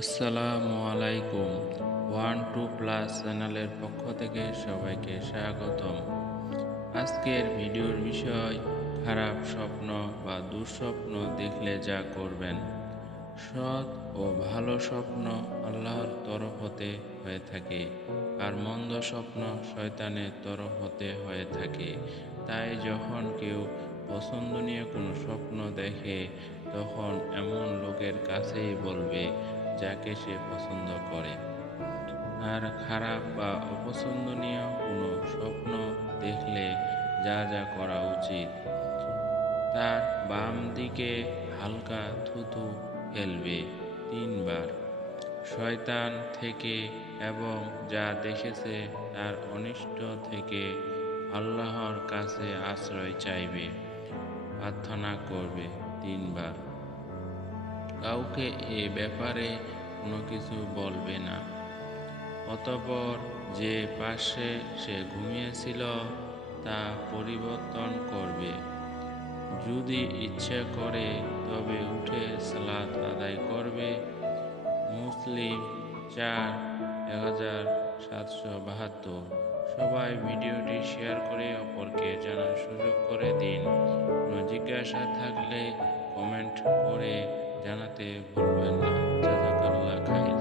আসসালামু আলাইকুম। One two plus চ্যানেলের পক্ষ থেকে সবাইকে স্বাগতম। আজকের ভিডিওর বিষয় খারাপ স্বপ্ন বা দুঃস্বপ্ন দেখলে যা করবেন। সৎ ও ভালো স্বপ্ন আল্লাহর তরফ হতে হয়ে থাকে, আর মন্দ স্বপ্ন শয়তানের তরফ হতে হয়ে থাকে। তাই যখন কেউ পছন্দনীয় কোনো স্বপ্ন দেখে, তখন এমন লোকের কাছেই বলবে যাকে সে পছন্দ করে। আর খারাপ বা অপছন্দনীয় কোনো স্বপ্ন দেখলে যা যা করা উচিত: তার বাম দিকে হালকা থুথু ফেলবে ৩ বার। শয়তান থেকে এবং যা দেখেছে তার অনিষ্ট থেকে আল্লাহর কাছে আশ্রয় চাইবে, প্রার্থনা করবে ৩ বার। কাউকে এ ব্যাপারে কোনো কিছু বলবে না। অতঃপর যে পাশে সে ঘুমিয়েছিল তা পরিবর্তন করবে। যদি ইচ্ছে করে তবে উঠে সালাত আদায় করবে। মুসলিম ৪,১৭৭২। সবাই ভিডিওটি শেয়ার করে অপরকে জানার সুযোগ করে দিন। কোনো জিজ্ঞাসা থাকলে কমেন্ট করে জানাতে ভুলবেন না। জাযাকাল্লাহ খাইর।